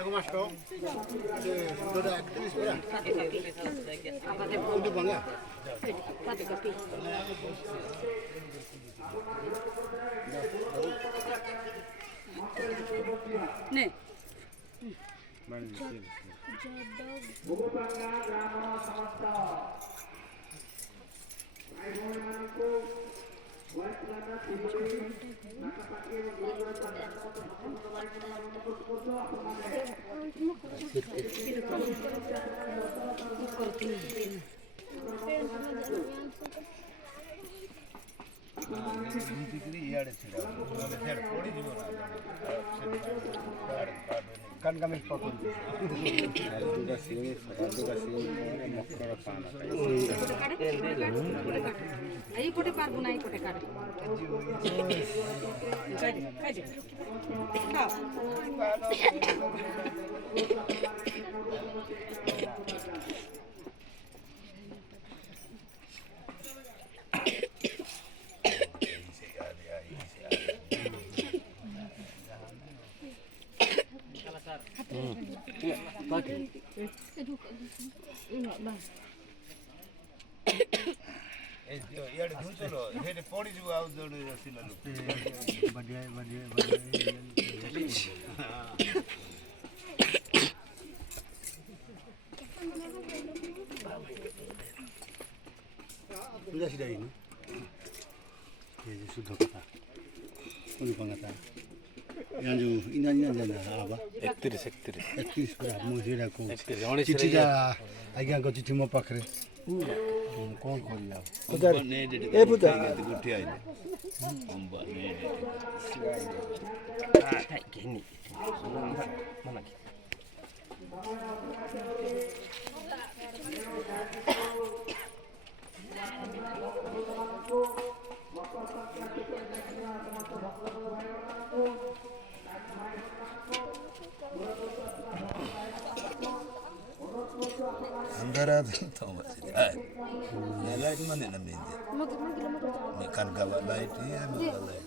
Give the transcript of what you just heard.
Aku mas kau, sudah aktivis berapa? Untuk bangga. Nih. Buku bangga Rama Samasta. Aiboyanku, Waitlana Tiburi, Nakapaki Magulana Tanda kan kami potong. Ayo pote parbo na, pote kar. यार धुन चलो हेरे पड़ी जो आउ जोड़ रसिला लो बढ़िया sudah sudah ini sudah kata ini pengata yang ju ini jana apa ektis berapa musim aku cici dah agak aku cici mau pakai कौन खोल लिया पुजार ए पुजार तो गुट्टी आई अंबा ने tak gini mana अंदर तो masih ya light mana namanya kan gawat light ya malah light